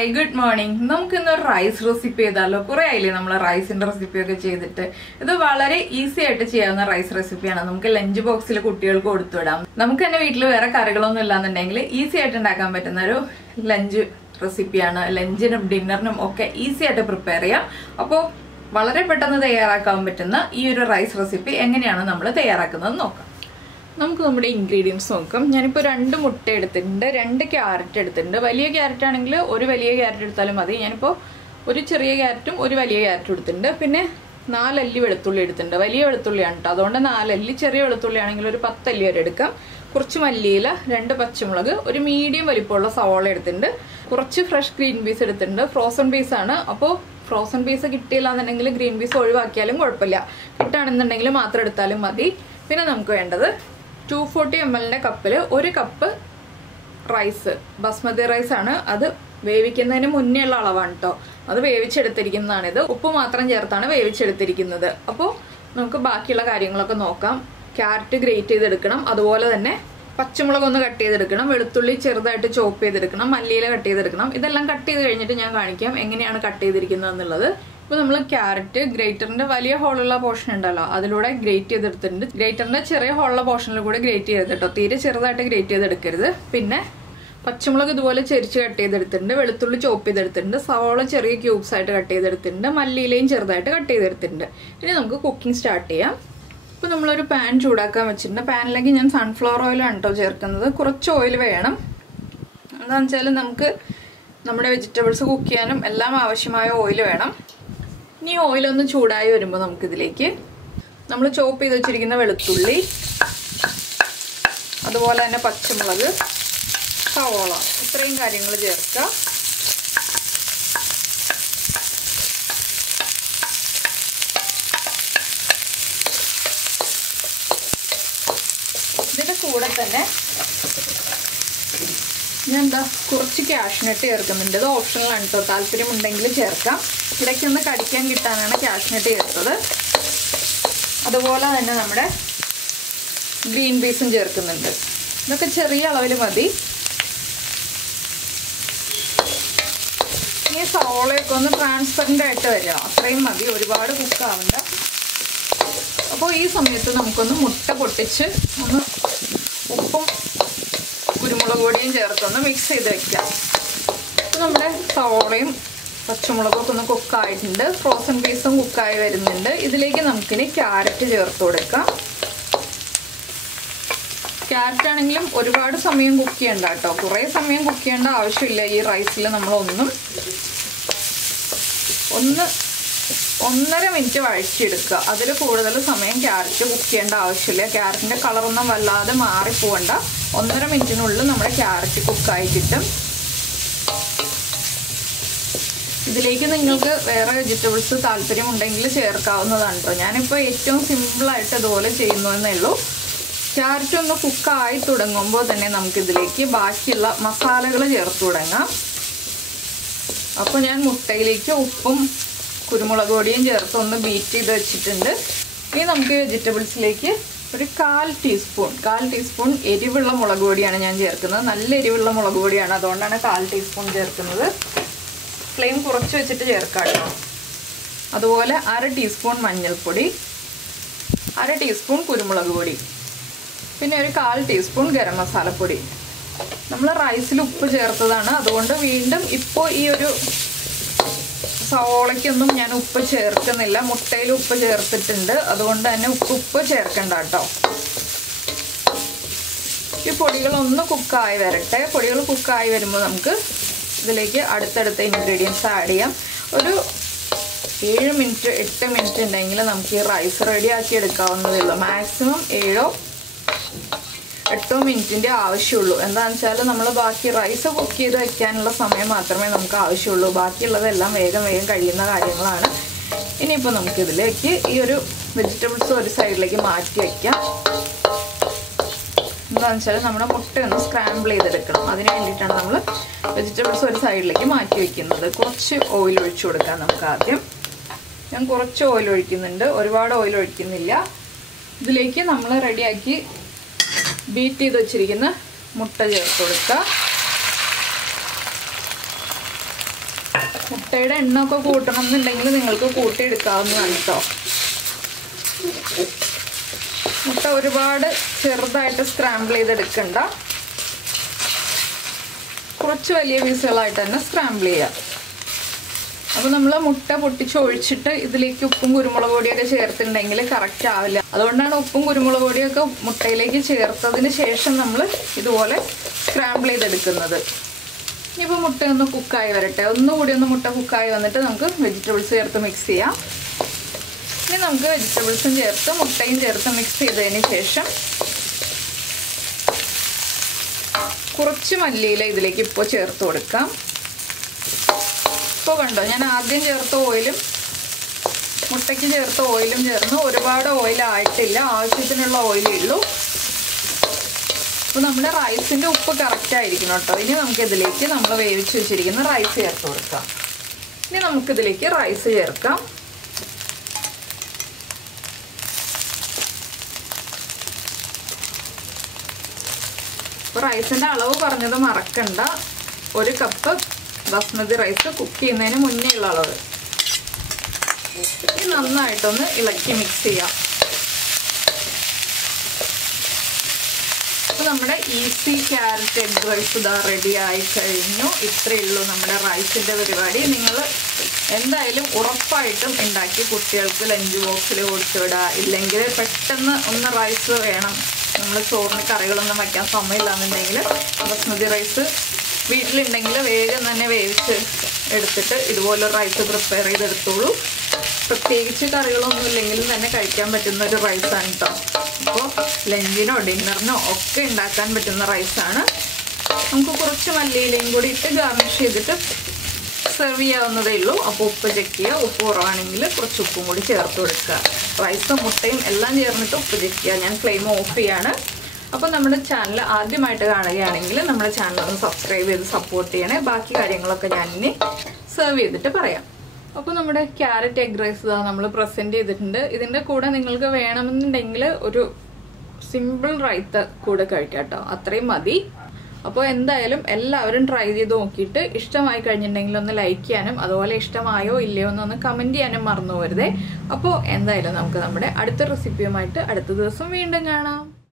Hi, good morning. We will do a rice recipe. We will do a rice recipe. This is a easy rice recipe. We will do a lunch box. We will do a easy lunch recipe. Lunch and dinner easy to prepare. So, this rice recipe is നമുക്ക് നമ്മുടെ ingredients നോക്കാം. ഞാൻ ഇപ്പോൾ 2 മുട്ട എടുത്തിട്ടുണ്ട്, 2 carrot എടുത്തിട്ടുണ്ട്. വലിയ carrot ആണെങ്കിൽ ഒരു വലിയ ക്യാരറ്റ് എടുത്താലും മതി. ഞാൻ ഇപ്പോൾ ഒരു ചെറിയ ക്യാരറ്റും ഒരു വലിയ ക്യാരറ്റും എടുത്തിട്ടുണ്ട്. പിന്നെ 4 അല്ലി വെളുത്തുള്ളി എടുത്തിട്ടുണ്ട്. വലിയ വെളുത്തുള്ളിയാണ് ട്ടോ. അതുകൊണ്ട് 4 അല്ലി, ചെറിയ വെളുത്തുള്ളി ആണെങ്കിൽ ഒരു 10 അല്ലി വരെ എടുക്കാം. കുറച്ച് മല്ലിയില, 2 പച്ചമുളക്, ഒരു മീഡിയം വലിപ്പമുള്ള സവാള എടുത്തിട്ടുണ്ട്. കുറച്ച് ഫ്രഷ് ഗ്രീൻ പീസ് എടുത്തിട്ടുണ്ട്. ഫ്രോസൺ പീസ് ആണ്. അപ്പോൾ ഫ്രോസൺ പീസ് കിട്ടിയില്ലാന്നുണ്ടെങ്കിൽ ഗ്രീൻ പീസ് ഒഴിവാക്കിയാലും കുഴപ്പമില്ല. കിട്ടാണെന്നുണ്ടെങ്കിൽ മാത്രം എടുത്താലും മതി. പിന്നെ നമുക്ക് വേണ്ടത് 240 ml കപ്പിൽ 1 കപ്പ് റൈസ്, ബസ്മതി റൈസ് ആണ്. അത് വേവിക്കുന്നതിന് മുന്നേ ഉള്ള അളവാണ് ട്ടോ. അത് വേവിച്ചെടുത്തിരിക്കുന്നതാണ്. ഇത് ഉപ്പ് മാത്രം ചേർത്താണ് വേവിച്ചെടുത്തിരിക്കുന്നത്. അപ്പോൾ നമുക്ക് ബാക്കിയുള്ള കാര്യങ്ങളൊക്കെ നോക്കാം. ക്യാരറ്റ് ഗ്രേറ്റ് ചെയ്തെടുക്കണം, അതുപോലെ തന്നെ പച്ചമുളക് ഒന്ന് കട്ട് ചെയ്തെടുക്കണം, വെളുത്തുള്ളി ചെറുതായിട്ട് ചോപ്പ് ചെയ്തെടുക്കണം, മല്ലിയില കട്ട് ചെയ്തെടുക്കണം. ഇതെല്ലാം കട്ട് ചെയ്ത് കഴിഞ്ഞിട്ട് ഞാൻ കാണിക്കാം എങ്ങനെയാണ് കട്ട് ചെയ്തിരിക്കുന്നത് എന്നുള്ളത്. ഇപ്പോൾ നമ്മൾ ക്യാരറ്റ് ഗ്രേറ്ററിന്റെ വലിയ ഹോളുള്ള പോർഷൻ ഉണ്ടല്ലോ, അതിലൂടെ ഗ്രേറ്റ് ചെയ്തെടുത്തിട്ടുണ്ട്. ഗ്രേറ്ററിന്റെ ചെറിയ ഹോളുള്ള പോർഷനിൽ കൂടെ ഗ്രേറ്റ് ചെയ്തിട്ടോ, തീരെ ചെറുതായിട്ട് ഗ്രേറ്റ് ചെയ്തെടുക്കരുത്. പിന്നെ പച്ചമുളക് ഇതുപോലെ ചെരിച്ച് കട്ട് ചെയ്തെടുത്തിട്ടുണ്ട്, വെളുത്തുള്ളി ചോപ്പ് ചെയ്തെടുത്തിട്ടുണ്ട്, സവാള ചെറിയ ക്യൂബ്സ് ആയിട്ട് കട്ട് ചെയ്തെടുത്തിട്ടുണ്ട്, മല്ലിയിലയും ചെറുതായിട്ട് കട്ട് ചെയ്തെടുത്തിട്ടുണ്ട്. ഇനി നമുക്ക് കുക്കിംഗ് സ്റ്റാർട്ട് ചെയ്യാം. ഇപ്പോൾ നമ്മളൊരു പാൻ ചൂടാക്കാൻ വെച്ചിട്ടുണ്ട്. പാനിലേക്ക് ഞാൻ സൺഫ്ലവർ ഓയിലാണ് കേട്ടോ ചേർക്കുന്നത്. കുറച്ച് ഓയിൽ വേണം. എന്താണെന്ന് വെച്ചാൽ നമുക്ക് നമ്മുടെ വെജിറ്റബിൾസ് കുക്ക് ചെയ്യാനും എല്ലാം ആവശ്യമായ ഓയിൽ വേണം. ഇനി ഓയിലൊന്ന് ചൂടായി വരുമ്പോൾ നമുക്കിതിലേക്ക് നമ്മൾ ചോപ്പ് ചെയ്ത് വെച്ചിരിക്കുന്ന വെളുത്തുള്ളി, അതുപോലെ തന്നെ പച്ചമുളക്, സവാള, ഇത്രയും കാര്യങ്ങൾ ചേർക്കുക. ഇതിന്റെ കൂടെ തന്നെ ഞാൻ കുറച്ച് കാഷ്നട്ട് ചേർക്കുന്നുണ്ട്. ഇത് ഓപ്ഷണലാണ് കേട്ടോ, താല്പര്യമുണ്ടെങ്കിൽ ചേർക്കാം. ഇടയ്ക്കൊന്ന് കടിക്കാൻ കിട്ടാനാണ് കാഷ്നട്ട് ചേർത്തത്. അതുപോലെ തന്നെ നമ്മുടെ ഗ്രീൻ പീസും ചേർക്കുന്നുണ്ട്. ഇതൊക്കെ ചെറിയ അളവിൽ മതി. ഈ സവോളയൊക്കെ ഒന്ന് ട്രാൻസ്പെറൻ്റ് ആയിട്ട് വരിക, അത്രയും മതി, ഒരുപാട് കുക്കാവണ്ട. അപ്പോൾ ഈ സമയത്ത് നമുക്കൊന്ന് മുട്ട പൊട്ടിച്ച് ഒന്ന് ഉപ്പും കുരുമുളക് പൊടിയും ചേർത്തൊന്ന് മിക്സ് ചെയ്ത് വെക്കാം. അപ്പോൾ നമ്മുടെ സവോളയും പച്ചമുളകൊക്കെ ഒന്ന് കുക്കായിട്ടുണ്ട്, ഫ്രോസൺ പീസും കുക്കായി വരുന്നുണ്ട്. ഇതിലേക്ക് നമുക്കിനി ക്യാരറ്റ് ചേർത്ത് കൊടുക്കാം. ക്യാരറ്റ് ആണെങ്കിലും ഒരുപാട് സമയം കുക്ക് ചെയ്യണ്ട കേട്ടോ, കുറേ സമയം കുക്ക് ചെയ്യേണ്ട ആവശ്യമില്ല. ഈ റൈസിൽ നമ്മൾ 1.5 മിനിറ്റ് വഴറ്റിയെടുക്കുക. അതിൽ കൂടുതൽ സമയം ക്യാരറ്റ് കുക്ക് ചെയ്യേണ്ട ആവശ്യമില്ല. ക്യാരറ്റിൻ്റെ കളറൊന്നും വല്ലാതെ മാറിപ്പോകണ്ട. 1.5 മിനിറ്റിനുള്ളിൽ നമ്മുടെ ക്യാരറ്റ് കുക്കായി കിട്ടും. ഇതിലേക്ക് നിങ്ങൾക്ക് വേറെ വെജിറ്റബിൾസ് താല്പര്യമുണ്ടെങ്കിൽ ചേർക്കാവുന്നതാണ് കേട്ടോ. ഞാനിപ്പോൾ ഏറ്റവും സിമ്പിളായിട്ട് ഇതുപോലെ ചെയ്യുന്നു എന്നേ ഉള്ളൂ. ക്യാരറ്റ് ഒന്ന് കുക്കായി തുടങ്ങുമ്പോൾ തന്നെ നമുക്കിതിലേക്ക് ബാക്കിയുള്ള മസാലകൾ ചേർത്ത് തുടങ്ങാം. അപ്പോൾ ഞാൻ മുട്ടയിലേക്ക് ഉപ്പും കുരുമുളക് പൊടിയും ചേർത്ത് ഒന്ന് ബീറ്റ് ചെയ്ത് വെച്ചിട്ടുണ്ട്. ഇനി നമുക്ക് വെജിറ്റബിൾസിലേക്ക് ഒരു 1/4 ടീസ്പൂൺ എരിവുള്ള മുളക് പൊടിയാണ് ഞാൻ ചേർക്കുന്നത്. നല്ല എരിവുള്ള മുളക് പൊടിയാണ്, അതുകൊണ്ടാണ് 1/4 ടീസ്പൂൺ ചേർക്കുന്നത്. ഫ്ലെയിം കുറച്ച് വെച്ചിട്ട് ചേർക്കാം കേട്ടോ. അതുപോലെ 1/2 ടീസ്പൂൺ മഞ്ഞൾപ്പൊടി, 1/2 ടീസ്പൂൺ കുരുമുളക് പൊടി, പിന്നെ ഒരു 1/4 ടീസ്പൂൺ ഗരം മസാലപ്പൊടി. നമ്മൾ റൈസിൽ ഉപ്പ് ചേർത്തതാണ്, അതുകൊണ്ട് വീണ്ടും ഇപ്പോൾ ഈ ഒരു സവോളയ്ക്കൊന്നും ഞാൻ ഉപ്പ് ചേർക്കുന്നില്ല. മുട്ടയിൽ ഉപ്പ് ചേർത്തിട്ടുണ്ട്, അതുകൊണ്ട് തന്നെ ഉപ്പ് ചേർക്കണ്ട കേട്ടോ. ഈ പൊടികളൊന്ന് കുക്കായി വരട്ടെ. പൊടികൾ കുക്കായി വരുമ്പോൾ നമുക്ക് ഇതിലേക്ക് അടുത്തടുത്ത ഇൻഗ്രീഡിയൻസ് ആഡ് ചെയ്യാം. ഒരു 7 മിനിറ്റ് 8 മിനിറ്റ് ഉണ്ടെങ്കിൽ നമുക്ക് ഈ റൈസ് റെഡി ആക്കി എടുക്കാവുന്നതേ ഉള്ളൂ. മാക്സിമം 7-8 മിനിറ്റിൻ്റെ ആവശ്യമുള്ളൂ. എന്താണെന്ന് വെച്ചാൽ നമ്മൾ ബാക്കി റൈസ് കുക്ക് ചെയ്ത് വയ്ക്കാനുള്ള സമയം മാത്രമേ നമുക്ക് ആവശ്യമുള്ളൂ. ബാക്കിയുള്ളതെല്ലാം വേഗം കഴിയുന്ന കാര്യങ്ങളാണ്. ഇനിയിപ്പോൾ നമുക്കിതിലേക്ക് ഈ ഒരു വെജിറ്റബിൾസ് ഒരു സൈഡിലേക്ക് മാറ്റി വയ്ക്കാം. എന്താണെന്ന് വെച്ചാൽ നമ്മുടെ മുട്ടയൊന്ന് സ്ക്രാമ്പിൾ ചെയ്തെടുക്കണം. അതിന് വേണ്ടിയിട്ടാണ് നമ്മൾ വെജിറ്റബിൾസ് ഒരു സൈഡിലേക്ക് മാറ്റി വയ്ക്കുന്നത്. കുറച്ച് ഓയിൽ ഒഴിച്ചു കൊടുക്കാം നമുക്ക് ആദ്യം. ഞാൻ കുറച്ച് ഓയിൽ ഒഴിക്കുന്നുണ്ട്, ഒരുപാട് ഓയിൽ ഒഴിക്കുന്നില്ല. ഇതിലേക്ക് നമ്മൾ റെഡിയാക്കി ബീറ്റ് ചെയ്ത് വെച്ചിരിക്കുന്ന മുട്ട ചേർത്ത് കൊടുക്കുക. മുട്ടയുടെ എണ്ണ ഒക്കെ കൂട്ടണം എന്നുണ്ടെങ്കിൽ നിങ്ങൾക്ക് കൂട്ടിയെടുക്കാവുന്നതാണ് കേട്ടോ. മുട്ട ഒരുപാട് ചെറുതായിട്ട് സ്ക്രാമ്പിൾ ചെയ്തെടുക്കണ്ട, കുറച്ച് വലിയ പീസുകളായിട്ട് തന്നെ സ്ക്രാമ്പിൾ ചെയ്യാം. അപ്പോൾ നമ്മൾ മുട്ട പൊട്ടിച്ചൊഴിച്ചിട്ട് ഇതിലേക്ക് ഉപ്പും കുരുമുളക് പൊടിയൊക്കെ ചേർത്തിട്ടുണ്ടെങ്കിൽ കറക്റ്റ് ആവില്ല. അതുകൊണ്ടാണ് ഉപ്പും കുരുമുളക് പൊടിയൊക്കെ മുട്ടയിലേക്ക് ചേർത്തതിന് ശേഷം നമ്മൾ ഇതുപോലെ സ്ക്രാമ്പിൾ ചെയ്തെടുക്കുന്നത്. ഇനിയിപ്പോൾ മുട്ട ഒന്ന് കുക്കായി വരട്ടെ. ഒന്നുകൂടി ഒന്ന് മുട്ട കുക്കായി വന്നിട്ട് നമുക്ക് വെജിറ്റബിൾസ് ചേർത്ത് മിക്സ് ചെയ്യാം. ഇനി നമുക്ക് വെജിറ്റബിൾസും ചേർത്ത് മുട്ടയും ചേർത്ത് മിക്സ് ചെയ്തതിന് ശേഷം കുറച്ച് മല്ലിയില ഇതിലേക്ക് ഇപ്പോൾ ചേർത്ത് കൊടുക്കാം. ഇപ്പോൾ കണ്ടോ, ഞാൻ ആദ്യം ചേർത്ത ഓയിലും മുട്ടയ്ക്ക് ചേർത്ത ഓയിലും ചേർന്ന് ഒരുപാട് ഓയിലായിട്ടില്ല, ആവശ്യത്തിനുള്ള ഓയിലേ ഉള്ളൂ. അപ്പോൾ നമ്മുടെ റൈസിൻ്റെ ഉപ്പ് കറക്റ്റ് ആയിരിക്കണം കേട്ടോ. ഇനി നമുക്കിതിലേക്ക് നമ്മൾ വേവിച്ച് വെച്ചിരിക്കുന്ന റൈസ് ചേർത്ത് കൊടുക്കാം. ഇനി നമുക്കിതിലേക്ക് റൈസ് ചേർക്കാം. അപ്പോൾ റൈസിൻ്റെ അളവ് പറഞ്ഞത് മറക്കണ്ട. 1 കപ്പ് ബസ്മതി റൈസ് കുക്ക് ചെയ്യുന്നതിന് മുന്നേ ഉള്ള അളവ്. ഇനി നന്നായിട്ടൊന്ന് ഇളക്കി മിക്സ് ചെയ്യാം. അപ്പോൾ നമ്മുടെ ഈസി ക്യാരറ്റ് എഗ് റൈസ് ഇതാ റെഡി ആയി കഴിഞ്ഞു. ഇത്രയേ ഉള്ളൂ നമ്മുടെ റൈസിൻ്റെ പരിപാടി. നിങ്ങൾ എന്തായാലും ഉറപ്പായിട്ടും ഉണ്ടാക്കി കുട്ടികൾക്ക് ലഞ്ച് ബോക്സിൽ കൊടുത്തുവിടുക. ഇല്ലെങ്കിൽ പെട്ടെന്ന് ഒന്ന് റൈസ് വേണം, നമ്മൾ ചോറിന് കറികളൊന്നും വയ്ക്കാൻ സമയമില്ലാന്നുണ്ടെങ്കിൽ ബസ്മതി റൈസ് വീട്ടിലുണ്ടെങ്കിൽ വേഗം തന്നെ വേവിച്ച് എടുത്തിട്ട് ഇതുപോലെ റൈസ് പ്രിപ്പയർ ചെയ്തെടുത്തോളൂ. പ്രത്യേകിച്ച് കറികളൊന്നും ഇല്ലെങ്കിലും തന്നെ കഴിക്കാൻ പറ്റുന്ന ഒരു റൈസാണ് കേട്ടോ. അപ്പോൾ ലഞ്ചിനോ ഡിന്നറിനോ ഒക്കെ ഉണ്ടാക്കാൻ പറ്റുന്ന റൈസാണ്. നമുക്ക് കുറച്ച് മല്ലിയിലയും കൂടി ഇട്ട് ഗാർണിഷ് ചെയ്തിട്ട് സെർവ് ചെയ്യാവുന്നതേ ഉള്ളൂ. അപ്പോൾ ഉപ്പ് ചെക്ക് ചെയ്യുക, ഉപ്പ് കുറവാണെങ്കിൽ കുറച്ച് ഉപ്പും കൂടി ചേർത്ത് കൊടുക്കുക. റൈസും മുട്ടയും എല്ലാം ചേർന്നിട്ട് ഉപ്പ് ചെക്ക് ചെയ്യുക. ഞാൻ ഫ്ലെയിം ഓഫ് ചെയ്യാണ്. അപ്പോൾ നമ്മുടെ ചാനൽ ആദ്യമായിട്ട് കാണുകയാണെങ്കിൽ നമ്മുടെ ചാനൽ ഒന്ന് സബ്സ്ക്രൈബ് ചെയ്ത് സപ്പോർട്ട് ചെയ്യണേ. ബാക്കി കാര്യങ്ങളൊക്കെ ഞാനിനി സെർവ് ചെയ്തിട്ട് പറയാം. അപ്പോൾ നമ്മുടെ ക്യാരറ്റ് എഗ് റൈസ് നമ്മൾ പ്രസൻറ്റ് ചെയ്തിട്ടുണ്ട്. ഇതിൻ്റെ കൂടെ നിങ്ങൾക്ക് വേണമെന്നുണ്ടെങ്കിൽ ഒരു സിമ്പിൾ റൈത്ത കൂടെ കഴിക്കാം കേട്ടോ, അത്രയും മതി. അപ്പോൾ എന്തായാലും എല്ലാവരും ട്രൈ ചെയ്ത് നോക്കിയിട്ട് ഇഷ്ടമായി കഴിഞ്ഞിട്ടുണ്ടെങ്കിൽ ഒന്ന് ലൈക്ക് ചെയ്യാനും അതുപോലെ ഇഷ്ടമായോ ഇല്ലയോ എന്നൊന്ന് കമൻറ്റ് ചെയ്യാനും മറന്നു പോകരുതേ. അപ്പോൾ എന്തായാലും നമുക്ക് നമ്മുടെ അടുത്ത റെസിപ്പിയുമായിട്ട് അടുത്ത ദിവസം വീണ്ടും കാണാം.